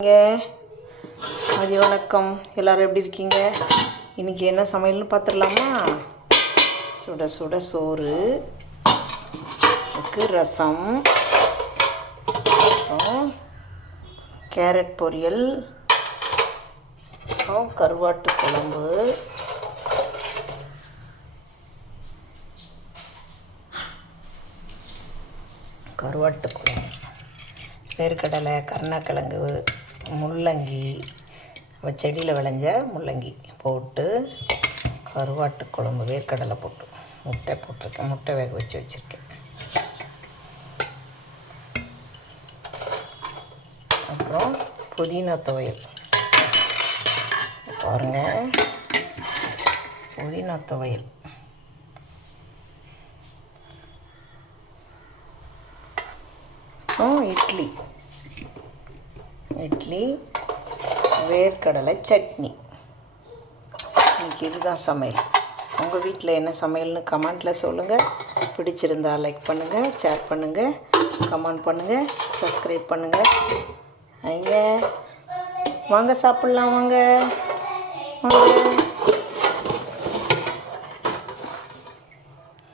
மதிய வணக்கம். எல்லோரும் எப்படி இருக்கீங்க? இன்றைக்கி என்ன சமையல்னு பார்த்துடலாமா? சுட சுட சோறு, ரசம், கேரட் பொரியல், கருவாட்டு குழம்பு, வேர்க்கடலை, கருணக்கிழங்கு, முள்ளங்கி, நம்ம செடியில் விளைஞ்ச முள்ளங்கி போட்டு கருவாட்டு குழம்பு, வேர்க்கடலை போட்டு முட்டை போட்டிருக்கேன். முட்டை வேக வச்சுருக்கேன். அப்புறம் புதினா துவையல் பாருங்கள். புதினா துவையல், இட்லி, வேர்க்கடலை சட்னி. இன்றைக்கி இதுதான் சமையல். உங்கள் வீட்டில் என்ன சமையல்னு கமெண்ட்டில் சொல்லுங்கள். பிடிச்சிருந்தா லைக் பண்ணுங்கள், ஷேர் பண்ணுங்கள், கமெண்ட் பண்ணுங்கள், சப்ஸ்கிரைப் பண்ணுங்கள். ஐயா வாங்க சாப்பிட்லாம், வாங்க வாங்க.